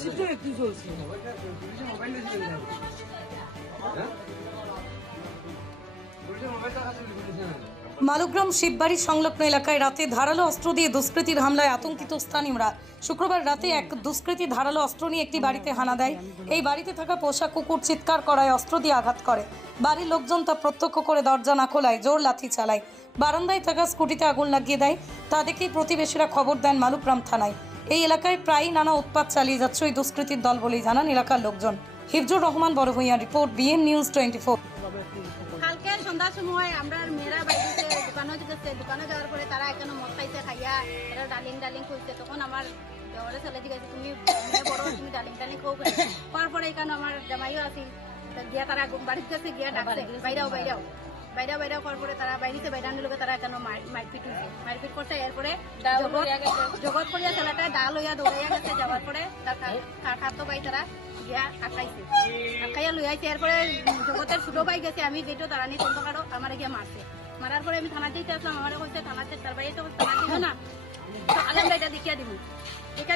সিটটা একটু চলছে মালুগ্রাম শিববাড়ি সংলগ্ন এলাকায় রাতে ধারালো অস্ত্র দিয়ে দুষ্কৃতীর হামলায় আতঙ্কিত স্থানীয়রা। শুক্রবার রাতে এক দুষ্কৃতী ধারালো অস্ত্র নিয়ে একটি বাড়িতে হানা দেয়। এই বাড়িতে থাকা পোষা কুকুর চিৎকার করায় অস্ত্র দিয়ে আঘাত করে। বাড়ির লোকজন তা প্রত্যক্ষ করে দরজা না খোলায় জোর লাথি চালায়। বারান্দায় থাকা স্কুটিতে আগুন লাগিয়ে দেয়। তা দেখেই প্রতিবেশীরা খবর দেন মালুগ্রাম থানায়। এই এলাকায় প্রায়ই নানা উৎপাত চালিয়ে যাচ্ছে ওই দুষ্কৃতীর দল বলেই জানান এলাকার লোকজন। Hifzur Rahman Barbhuiya report, BN news 24। কালকে সন্ধ্যার সময় আমরা মেয়েরা বাড়িতে দোকানে গেছে, দোকানে যাওয়ার পরে তারা এখানে মদ খাইছে, খাইয়া এরা ডালিং করছে। তখন আমার দেওয়ারে ছেলে জিজ্ঞাসা, তুমি মেয়ে বড়, তুমি ডালিং খাও কেন? খাওয়ার পরে এখানে আমার জামাইও আসিল, গিয়া তারা বাড়িতে গেছে, গিয়া ডাকছে বাইরাও করার পরে তারা বাইরেছে, বাইরানোর লোকে তারা এখানে মারপিট করছে। এরপরে জগৎ করিয়া ছেলেটা দা লইয়া দৌড়াইয়া গেছে। যাওয়ার পরে তার খাতো ভাই তারা গিয়া আটকাইয়া লই আইছে। এরপরে জগতের ছোট ভাই গেছে, আমি যেটা তারানি তন্ত কারো আমার গিয়া মারার পরে আমি থানা দিতে আসলাম। আমার কইছে থানাতে তার ভাই তো থানা দিব না, আলাম ভাইটা দেখিয়া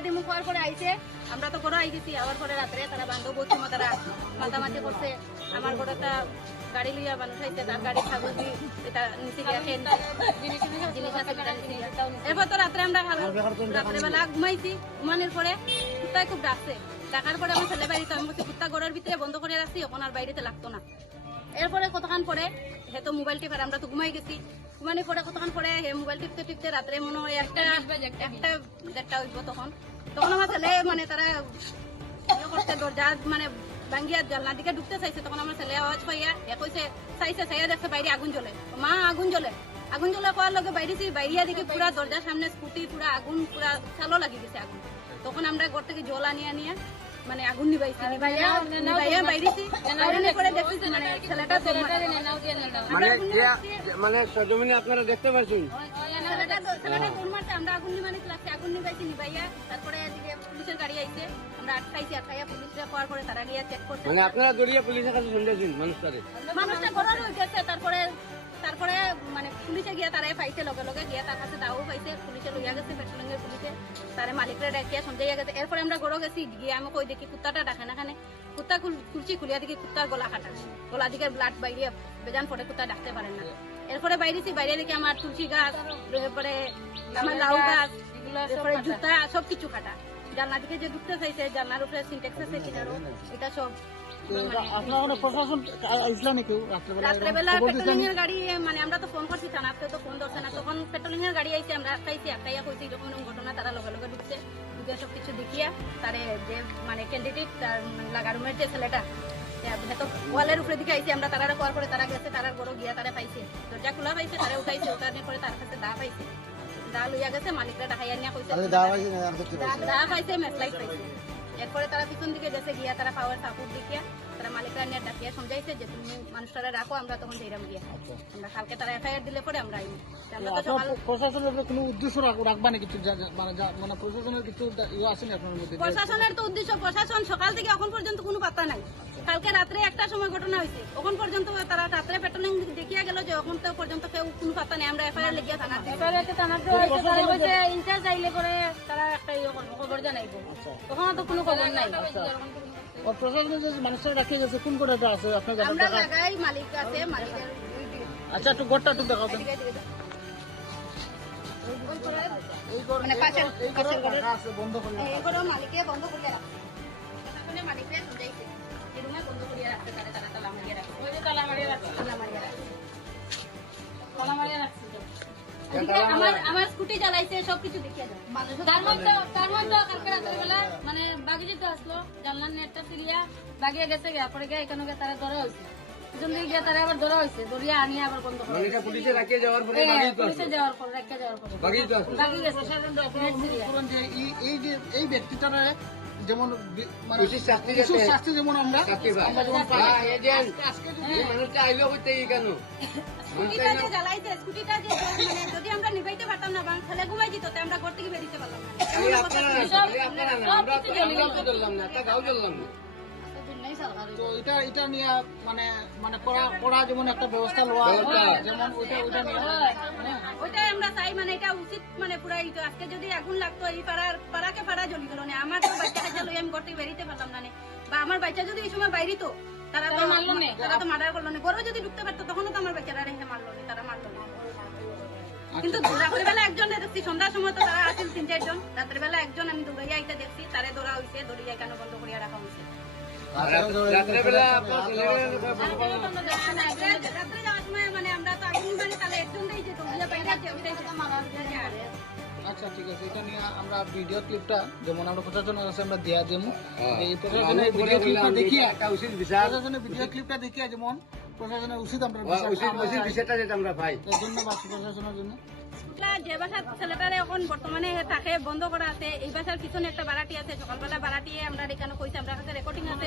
দিমু খাওয়ার পরে আইছে। আমরা তো ঘরে আই গেছি। আবার পরে রাত্রে তারা বান্ধব বলছে, তারা মাতামাতি করছে। আমার ঘরে একটা গাড়ি লইয়া মানুষ আইছে, তার গাড়ি খাগুজি এটা নিচে গিয়া জিনিস আছে। এরপর তো রাত্রে আমরা রাত্রেবেলা ঘুমাইছি। ঘুমানোর পরে কুত্তায় খুব ডাকছে। ডাকার পরে আমার ছেলে বাড়িতে আমি বলছি কুত্তা ঘরের ভিতরে বন্ধ করে রাখছি, এখন আর বাইরেতে লাগতো না। এরপরে কতক্ষণ পরে হে তো মোবাইল টিপার, আমরা তো ঘুমাই গেছি। ঘুমানোর পরে কতক্ষণ পরে হে মোবাইল টিপতে রাত্রে মনে হয় একটা দেড়টা হইব। তখন আমার ছেলে তারা করতে দরজা ভাঙ্গিয়া জানলার দিকে ঢুকতে চাইছে। তখন আমার ছেলে আওয়াজ পাইয়া কইছে, চাইয়া দেখছে বাইরে আগুন জ্বলে। মা আগুন জ্বলে করার লগে বাইরিয়া দিকে পুরা দরজার সামনে স্কুটি পুরা আগুন, পুরা চালো লাগি গেছে আগুন। তখন আমরা ঘর থেকে জল আনিয়া আগুন নিবাইছি, নিবাইয়া বাইরেছি। করে দেখছি ছেলেটা আপনারা দেখতে পাচ্ছেন ছেলেটা দৌড় মারছে। আমরা আগুন নিবাইছি, নিবাইয়া তারপরে এদিকে পুলিশের গাড়ি আইছে। আমরা আটকাইয়া পুলিশরা পাওয়ার পরে তারা গিয়ে চেক করছে। আপনারা দড়িয়ে পুলিশের কাছে শুনতেছেন মানুষটা ঘরে রয়ে গেছে। তারপরে পুলিশে গিয়া তারা পাইছে, লগে গিয়া তার কাছে দাও পাইছে। পুলিশে লইয়া গেছে, পেট্রোলিংয়ের পুলিশে তারা মালিকরা ডাকিয়া সন্ধ্যাইয়া গেছে। এরপরে আমরা ঘরে গেছি, গিয়ে আমি কই দেখি কুত্তাটা ডাকে না। কুত্তা খুলছি, খুলিয়া দেখি কুত্তার গলা দিকে ব্লাড বাইরে বেজান পরে কুত্তা ডাকতে পারেন না। এরপরে বাইরে দেখি আমার তুলসী গাছ, এরপরে আমার লাউ গাছ, এরপরে জুতা সবকিছু কাটা। জানলার দিকে যে ঢুকতে চাইছে, জানলার উপরে সিনটেক্স আছে কিনারো, এটা সব রাত্রেবেলা পেট্রোলিং এর গাড়ি আমরা তো ফোন করছি থানাতে, তো ফোন ধরছে না। তখন পেট্রোলিং এর গাড়ি আইছে, আমরা আটকাইয়া কইছি যখন ঘটনা, তারা লগে ঢুকছে। ঢুকে সবকিছু দেখিয়া তারে যে ক্যান্ডিডেট তার লাগা রুমের যে ছেলেটা ওয়ালের উপরে দিকে আইছে। আমরা তারা করার পরে তারা গেছে, তারা বড় গিয়া তারা পাইছে, দরজা খোলা পাইছে, তারা উঠাইছে। উঠানোর পরে তার কাছে দা পাইছে, দা লইয়া গেছে। মালিকরা ডাকাইয়া নিয়ে কইছে দা পাইছে, মেসলাইট পাইছে। এরপরে তারা পিছন দিকে গেছে, গিয়া তারা পাওয়ার সাপোর্ট দেখিয়া তারা মালিকরা নিয়ে ডাকিয়া সমঝাইছে যে তুমি মানুষটারা রাখো, আমরা তখন যাইরাম গিয়া। আমরা কালকে তারা এফআইআর দিলে পরে আমরা প্রশাসনের কোনো উদ্দেশ্য রাখবা নাকি? প্রশাসনের কিছু আছে না আপনার মধ্যে? প্রশাসনের তো উদ্দেশ্য, প্রশাসন সকাল থেকে এখন পর্যন্ত কোনো পাত্তা নাই। কালকে রাত্রে একটা সময় ঘটনা হয়েছে, এখন পর্যন্ত তারা রাত্রে পেট্রোলিং দেখিয়া গেল যে এখন তো পর্যন্ত কেউ কোনো পাত্তা নেই। আমরা এফআইআর লিখিয়া থানাতে ইনচার্জ আইলে করে তারা একটা খবর জানাইব, তখন তো কোনো খবর নাই। প্রশাসনের যে মানুষরা রাখিয়ে গেছে কোন কোনটা আছে আপনার? আমরা লাগাই মালিক আছে, মালিকের। আচ্ছা, একটু গোটটা একটু দেখাও। বন্ধ করে মালিকে বন্ধ করিয়া রাখছে, মালিকরা বুঝাইছে এই রুমে বন্ধ করিয়া রাখতে, তারা তালা মারিয়া রাখছে। ওই যে তালা মারিয়া রাখছে। আমার স্কুটি চালাইছে, সবকিছু দেখিয়া যায়। তার মধ্যে কালকে রাতের বেলা বাগিয়ে তো আসলো, জানলার নেটটা ফিরিয়া বাগিয়ে গেছে। পরে গিয়ে এখানে তারা ধরা হয়েছে, পিছন দিকে গিয়ে তারা আবার ধরা হয়েছে, ধরিয়া আনিয়ে আবার বন্ধ করে পুলিশে রাখিয়ে যাওয়ার পরে বাগিয়ে গেছে। এই ব্যক্তিটারা যেমন শাস্তি যেমন আমরা যদি আমরা নিবাইতে পারতাম না, ছেলে ঘুমাই যেত, আমরা ঘর থেকে বেরিয়ে পারলাম না। তো এটা নিয়ে কড়া যেমন একটা ব্যবস্থা লওয়া, যেমন ওইটাই আমরা চাই। এটা উচিত পুরা আজকে যদি আগুন লাগতো এই পাড়াকে পাড়া জ্বলি গেল না। আমার তো বাচ্চা কাছে লই আমি ঘর থেকে বেরিতে পারলাম না নে। বা আমার বাচ্চা যদি এই সময় বাইরে তো তারা তো মারলো না, তারা তো মার্ডার করলো না। ঘরে যদি ঢুকতে পারতো তখনও তো আমার বাচ্চারা রেখে মারলো না, তারা মারলো না। কিন্তু রাত্রেবেলা একজন দেখছি, সন্ধ্যার সময় তো তারা আসছিল 3-4 জন। রাত্রেবেলা একজন আমি দৌড়াইয়া আইতে দেখছি, তারে ধরা হয়েছে, দড়িয়া কেন বন্ধ করিয়া রাখা হয়েছে। রাত্রে যাওয়ার সময় মানে আমরা তো আগুন মানে তাহলে একজন দেই যে দৌড়িয়া বাইরে যে ওইটাই তো মারা যায়। আচ্ছা ঠিক আছে, এটা নিয়ে আমরা ভিডিও ক্লিপটা যেমন আমরা প্রশাসনের কাছে আমরা দেয়া দেবো, এই প্রশাসনের ভিডিও ক্লিপটা দেখিয়ে প্রশাসনের ভিডিও ক্লিপটা দেখিয়ে যেমন প্রশাসনের উচিত আমরা বিষয়টা যেটা আমরা পাই ধন্যবাদ প্রশাসনের জন্য। যে বাসার ছেলেটারে এখন বর্তমানে তাকে বন্ধ করা আছে, এই বাসার পিছনে একটা বাড়াটি আছে, সকালবেলা বাড়াটি আমরা এখানে কইছে, আমরা কাছে রেকর্ডিং আছে,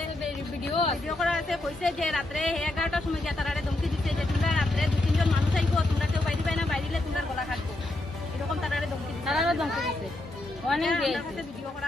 ভিডিও করা আছে, কইছে যে রাত্রে 11টার সময় গিয়ে তারা ধমকি দিচ্ছে যে তোমরা রাত্রে 2-3 জন মানুষ আইবো, তোমরা কেউ বাইরে পাই না, বাইরে তোমরা গলা কাটবো, এরকম তারা ধমকি দিচ্ছে। ভিডিও করা